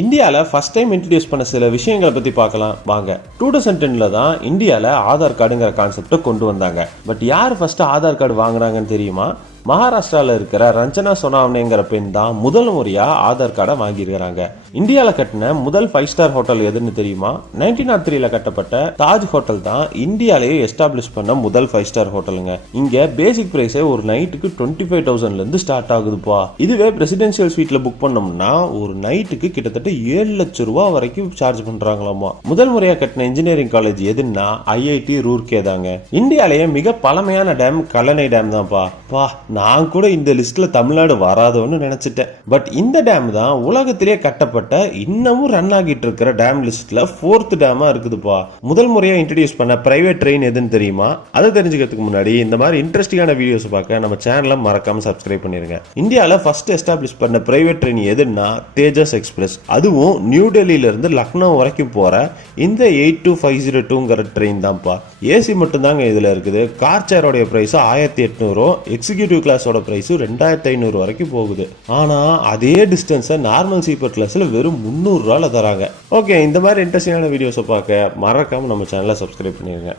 இந்தியாவில் first time introduce பண்ண சில விஷயங்களை பற்றி பார்க்கலாம் வாங்க. 2010 தான் இந்தியாவில் ஆதார் கார்டுங்கிற கான்செப்டை கொண்டு வந்தாங்க. பட் யார் ஃபர்ஸ்ட் ஆதார் கார்டு வாங்குறாங்கன்னு தெரியுமா? மகாராஷ்டிராவில் இருக்கிற ரஞ்சனா சொனாவனேங்கிற பெண் தான் முதல் முறையா ஆதார் கார்டை வாங்கியிருக்கிறாங்க. இந்தியாவில் கட்டின முதல் 5 ஸ்டார் ஹோட்டல் எதுன்னு தெரியுமா? 1903 கட்டப்பட்ட தாஜ் ஹோட்டல் தான் இந்தியாலேயே எஸ்டாப்ளிஷ் பண்ண முதல் 5 ஸ்டார் ஹோட்டலுங்க. இங்க பேசிக் பிரைஸே ஒரு நைட்டுக்கு 25,000 இருந்து ஸ்டார்ட் ஆகுதுப்பா. இதுவே பிரசிடென்சியல் ஸ்வீட்ல புக் பண்ணோம்னா ஒரு நைட்டுக்கு கிட்டத்தட்ட 7 லட்சம் ரூபாய் வரைக்கும் சார்ஜ் பண்றாங்களாமா. முதல் முறையா கட்டின இன்ஜினியரிங் காலேஜ் எதுன்னா ஐஐடி ரூர்கே தாங்க. இந்தியாலேயே மிக பழமையான டேம் கல்லணை டேம் தான்ப்பா. நான் கூட இந்த லிஸ்ட்ல தமிழ்நாடு வராதோன்னு நினைச்சிட்டேன். பட் இந்த டேம் தான் உலகத்திலேயே கட்டப்பட்ட இன்னமும் ரன் ஆகிட்டு இருக்கிற டேம் லிஸ்ட்ல 4th டேமா இருக்குதுப்பா. முதல் முறையா இன்ட்ரடியூஸ் பண்ண பிரைவேட் ட்ரெயின் எதுன்னு தெரியுமா? அதை தெரிஞ்சுக்கிறதுக்கு முன்னாடி இந்த மாதிரி இன்ட்ரெஸ்டிங்கான வீடியோஸ் பார்க்க நம்ம சேனலை மறக்காம சப்ஸ்கிரைப் பண்ணிருங்க. இந்தியாவில் ஃபர்ஸ்ட் எஸ்டாப்ளிஷ் பண்ண பிரைவேட் ட்ரெயின் எதுன்னா தேஜஸ் எக்ஸ்பிரஸ். அதுவும் நியூ டெல்லியில இருந்து லக்னோ வரைக்கும் போற இந்த 82502ங்கிற ட்ரெயின் தான்ப்பா. ஏசி மட்டும் தாங்க இதுல இருக்குது. கார் சேரோட பிரைஸ் 1800, எக்ஸிக்யூட்டிவ் கிளாஸோட பிரைஸ் 2500 வரைக்கும் போகுது. ஆனா அதே டிஸ்டன்ஸை நார்மல் ஸ்லீப்பர் கிளாஸ்ல வெறும் 300 ரூபாயில தராங்க. ஓகே, இந்த மாதிரி இன்ட்ரெஸ்டிங்கான வீடியோஸை பார்க்க மறக்காம நம்ம சேனலை சப்ஸ்கிரைப் பண்ணிருங்க.